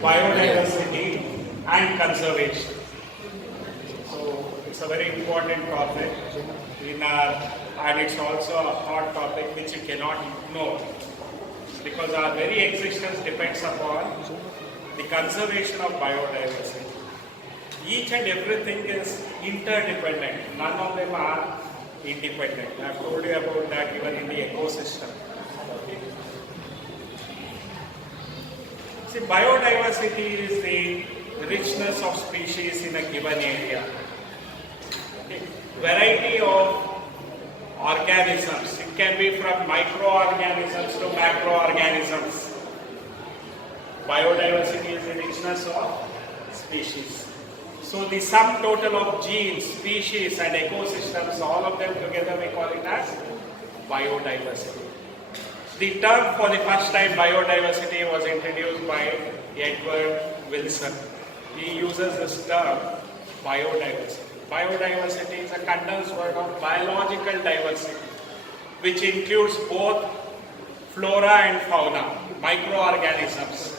biodiversity and conservation. So it's a very important topic and it's also a hot topic which you cannot ignore because our very existence depends upon the conservation of biodiversity. Each and everything is interdependent. None of them are independent. I have told you about that even in the ecosystem. Okay. See, biodiversity is the richness of species in a given area. Okay. Variety of organisms. It can be from microorganisms to macroorganisms. Biodiversity is the richness of species. So the sum total of genes, species and ecosystems, all of them together we call it as biodiversity. The term for the first time biodiversity was introduced by Edward Wilson. He uses this term biodiversity. Biodiversity is a condensed word of biological diversity, which includes both flora and fauna, microorganisms.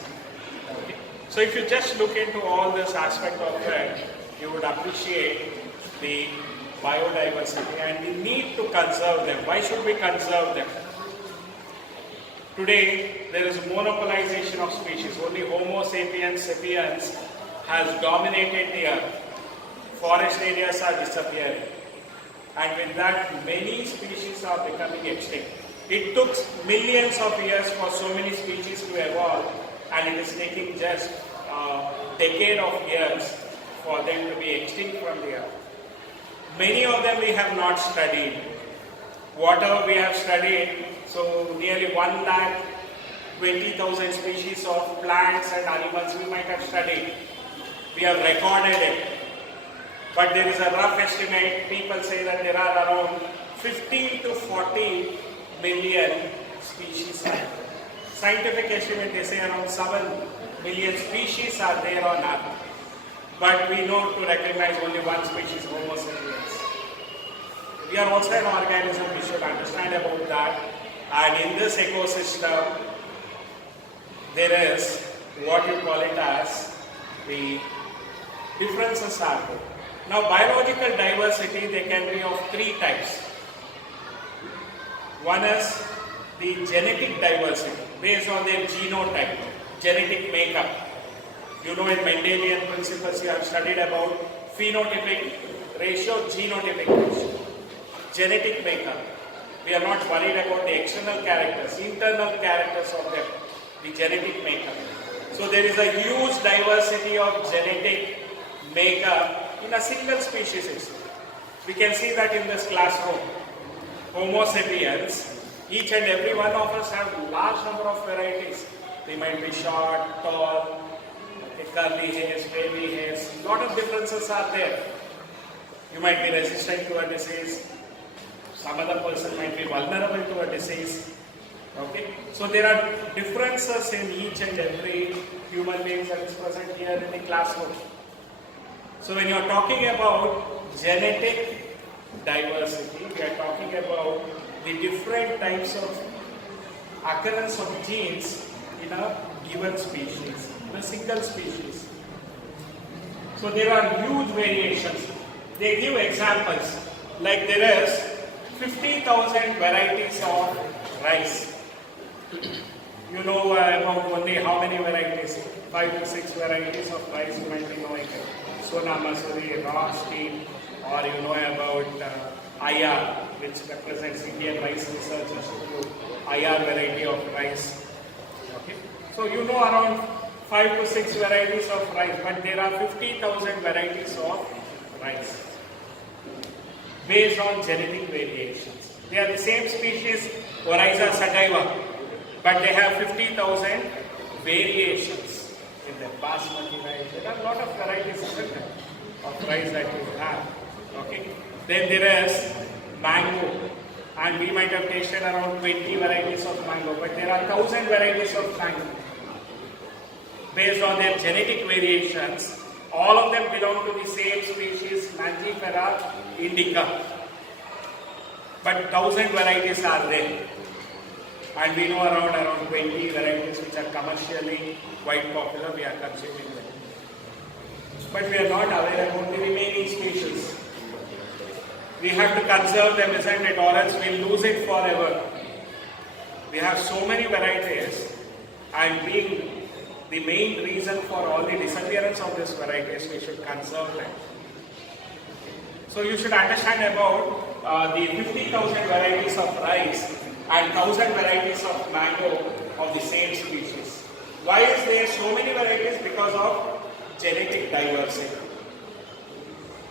Okay. So if you just look into all this aspect of it, you would appreciate the biodiversity and the need to conserve them. Why should we conserve them? Today, there is monopolization of species. Only Homo sapiens sapiens has dominated the earth. Forest areas are disappearing. And with that, many species are becoming extinct. It took millions of years for so many species to evolve, and it is taking just a decade of years for them to be extinct from the earth. Many of them we have not studied. Whatever we have studied, so nearly 1,20,000 species of plants and animals we might have studied. We have recorded it. But there is a rough estimate. People say that there are around 15 to 40 million species. Scientific estimate, they say around 7 million species are there on Earth. But we know to recognize only one species, Homo sapiens. We are also an organism, we should understand about that. And in this ecosystem, there is what you call it as the differences are there. Now, biological diversity, they can be of three types. One is the genetic diversity, based on their genotype, genetic makeup. You know, in Mendelian principles, you have studied about phenotypic ratio, genotypic ratio. Genetic makeup. We are not worried about the external characters, internal characters of them, the genetic makeup. So there is a huge diversity of genetic makeup in a single species. We can see that in this classroom. Homo sapiens, each and every one of us have large number of varieties. They might be short, tall, curly hairs, wavy hairs. A lot of differences are there. You might be resistant to a disease. Some other person might be vulnerable to a disease. Okay? So there are differences in each and every human being that is present here in the classroom. So when you are talking about genetic diversity, we are talking about the different types of occurrence of genes in a given species, in a single species. So there are huge variations. They give examples, like there is 50,000 varieties of rice. You know about only how many varieties? 5 to 6 varieties of rice you might be knowing. Sona Masuri, raw steam, or you know about IR, which represents Indian Rice Research Institute, IR variety of rice. Okay. So you know around 5 to 6 varieties of rice, but there are 50,000 varieties of rice based on genetic variations. They are the same species, Oryza sativa, but they have 50,000 variations in the basmati rice. There are a lot of varieties of rice that you have. Okay. Then there is mango, and we might have tasted around 20 varieties of mango, but there are 1,000 varieties of mango. Based on their genetic variations, all of them belong to the same species, Mangifera indica. But 1,000 varieties are there. And we know around 20 varieties which are commercially quite popular, we are consuming them. But we are not aware about the remaining species. We have to conserve them, isn't it? Or else we'll lose it forever. We have so many varieties, and being the main reason for all the disappearance of these varieties, we should conserve them. So you should understand about the 50,000 varieties of rice and 1,000 varieties of mango of the same species. Why is there so many varieties? Because of genetic diversity.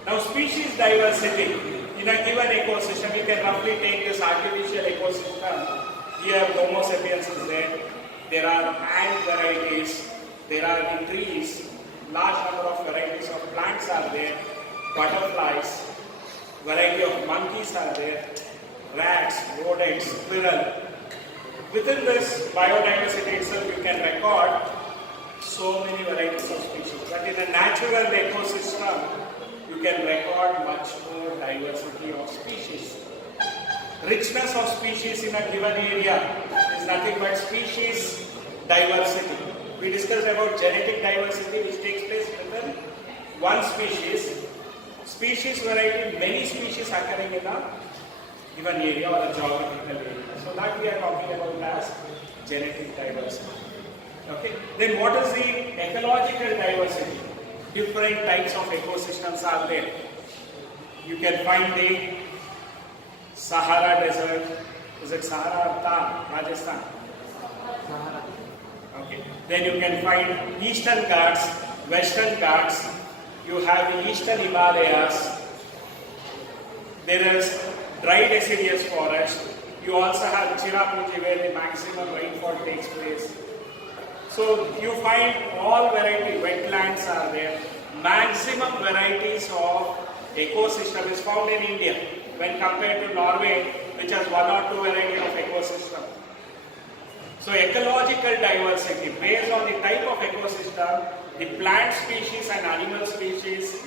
Now, species diversity in a given ecosystem, you can roughly take this artificial ecosystem. Here, Homo sapiens is there. There are ant varieties. There are the trees. Large number of varieties of plants are there. Butterflies. Variety of monkeys are there. Rats, rodents, squirrel. Within this biodiversity itself, you can record so many varieties of species. But in a natural ecosystem, you can record much more diversity of species. Richness of species in a given area is nothing but species diversity. We discussed about genetic diversity, which takes place within one species. Species variety, many species occurring in a given area or a geographical area. So that we are talking about as genetic diversity. Okay. Then what is the ecological diversity? Different types of ecosystems are there. You can find the Sahara Desert. Is it Sahara or Thar, Rajasthan? Sahara. Okay. Then you can find Eastern Ghats, Western Ghats. You have the Eastern Himalayas. There is dry deciduous forest. You also have Cherrapunji where the maximum rainfall takes place. So you find all variety, wetlands are there. Maximum varieties of ecosystem is found in India when compared to Norway, which has one or two varieties of ecosystem. So ecological diversity, based on the type of ecosystem, the plant species and animal species,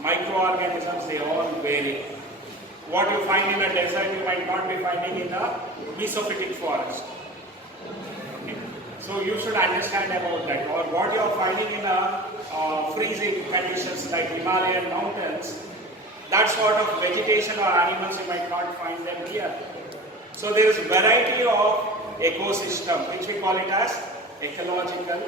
microorganisms, they all vary. What you find in a desert, you might not be finding in a mesophytic forest. So you should understand about that. Or what you are finding in a freezing conditions like Himalayan mountains, that sort of vegetation or animals you might not find them here. So there is variety of ecosystem, which we call it as ecological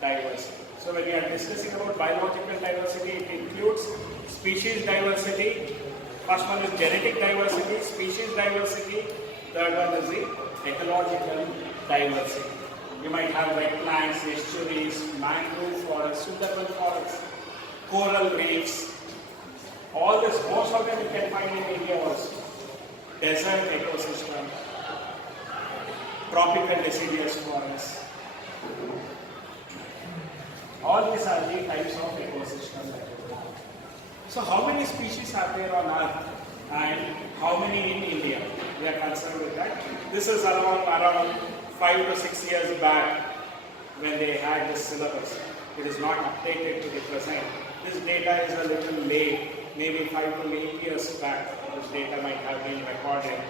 diversity. So when we are discussing about biological diversity, it includes species diversity. First one is genetic diversity, species diversity. Third one is the ecological diversity. You might have wetlands, estuaries, mangrove forests, suitable forests, coral reefs. All this, most of them you can find in India also. Desert ecosystem, tropical deciduous forests. All these are the types of ecosystem. So how many species are there on Earth and how many in India? We are concerned with that. This is around 5 to 6 years back when they had this syllabus. It is not updated to the present. This data is a little late, maybe 5 to 8 years back. This data might have been recorded.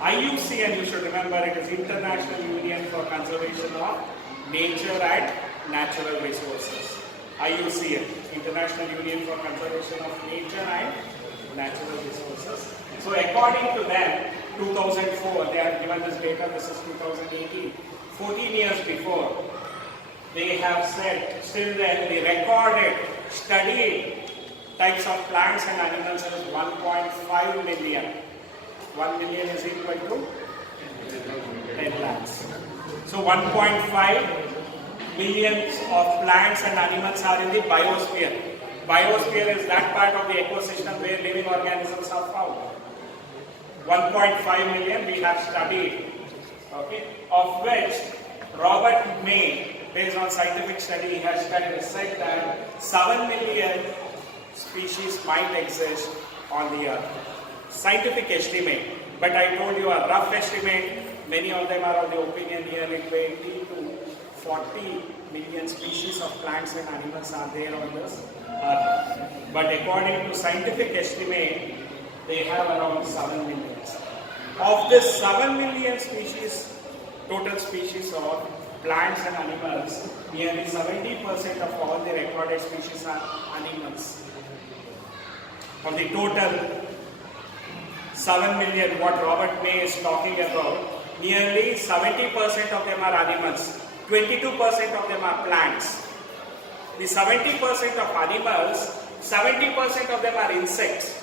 IUCN, and you should remember, it is International Union for Conservation of Nature and Natural Resources. IUCN, International Union for Conservation of Nature and Natural Resources. So according to them, 2004, they have given this data, this is 2018, 14 years before, they have said, still then, the recorded, studied types of plants and animals is 1.5 million. 1 million is equal to 10 lakhs. So 1.5 millions of plants and animals are in the biosphere. Biosphere is that part of the ecosystem where living organisms are found. 1.5 million we have studied, okay, of which Robert May, based on scientific study, has said that 7 million species might exist on the earth. Scientific estimate, but I told you a rough estimate, many of them are of the opinion nearly 20 to 40 million species of plants and animals are there on this earth. But according to scientific estimate, they have around 7 million. Of this 7 million species, total species of plants and animals, nearly 70% of all the recorded species are animals. Of the total 7 million, what Robert May is talking about, nearly 70% of them are animals, 22% of them are plants. The 70% of animals, 70% of them are insects.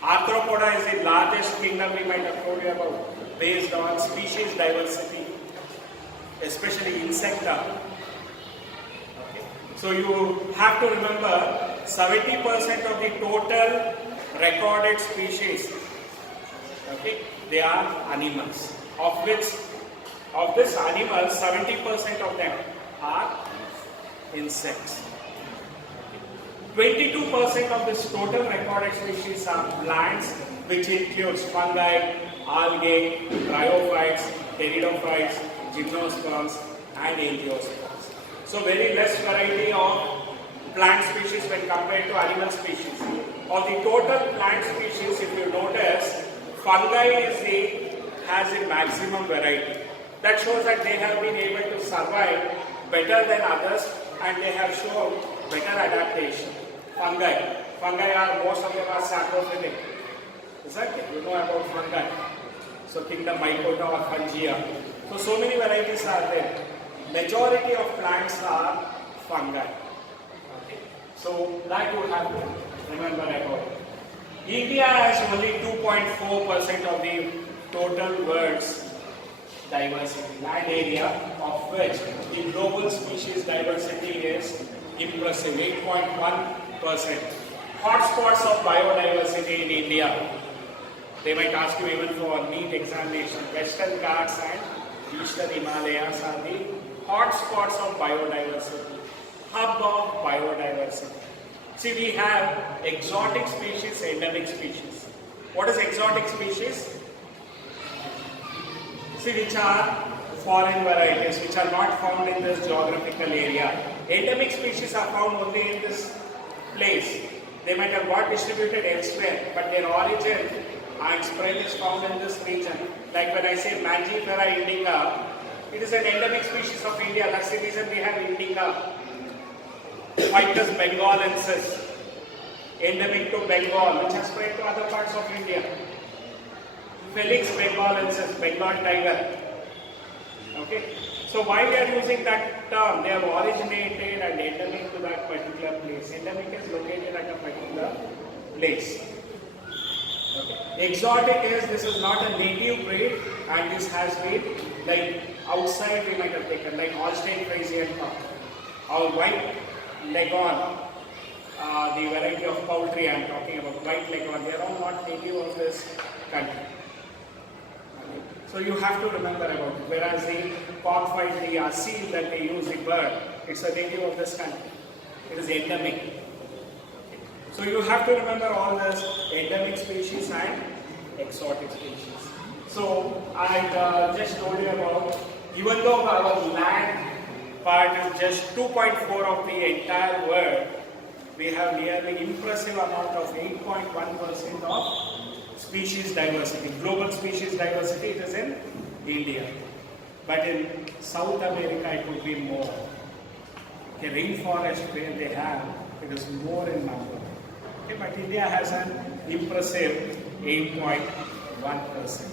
Arthropoda is the largest kingdom we might have told you about, based on species diversity, especially insecta. Okay. So you have to remember 70% of the total recorded species, okay, they are animals, of which, of this animals, 70% of them are insects. 22% of this total recorded species are plants, which includes fungi, algae, bryophytes, pteridophytes, gymnosperms and angiosperms. So very less variety of plant species when compared to animal species. Of the total plant species, if you notice, fungi has a maximum variety. That shows that they have been able to survive better than others and they have shown better adaptation. Fungi are, most of them are saprophytic. Isn't it? You know about fungi. So kingdom Mycota or Fungia. So many varieties are there. Majority of plants are fungi. Okay. So that you have to remember about. India has only 2.4% of the total world's diversity, land area, of which the global species diversity is impressive, 8.1%. Hotspots of biodiversity in India. They might ask you even for NEET examination. Western Ghats and Eastern Himalayas are the hotspots of biodiversity, hub of biodiversity. See, we have exotic species, endemic species. What is exotic species? See, which are foreign varieties, which are not found in this geographical area. Endemic species are found only in this place. They might have got distributed elsewhere, but their origin and spread is found in this region. Like when I say Mangifera indica, it is an endemic species of India. That's the reason we have indica. Ficus bengalensis, endemic to Bengal, which has spread to other parts of India. Felix bengalensis, Bengal tiger. Okay. So why we are using that term? They have originated and endemic to that particular place. Endemic is located at a particular place. Okay. Exotic is, this is not a native breed and this has been, like outside we might have taken, like Holstein Friesian cow or white leghorn, the variety of poultry I am talking about, white leghorn, they are all not native of this country. Okay. So you have to remember about it. Whereas the cockfight, the seal that they use, the bird, it's a native of this country. It is endemic. So you have to remember all this endemic species and exotic species. So I just told you about, even though our land part is just 2.4 of the entire world, we have nearly impressive amount of 8.1% of species diversity. Global species diversity, it is in India. But in South America, it would be more. The rainforest where they have, it is more in number. Okay, but India has an impressive 8.1%.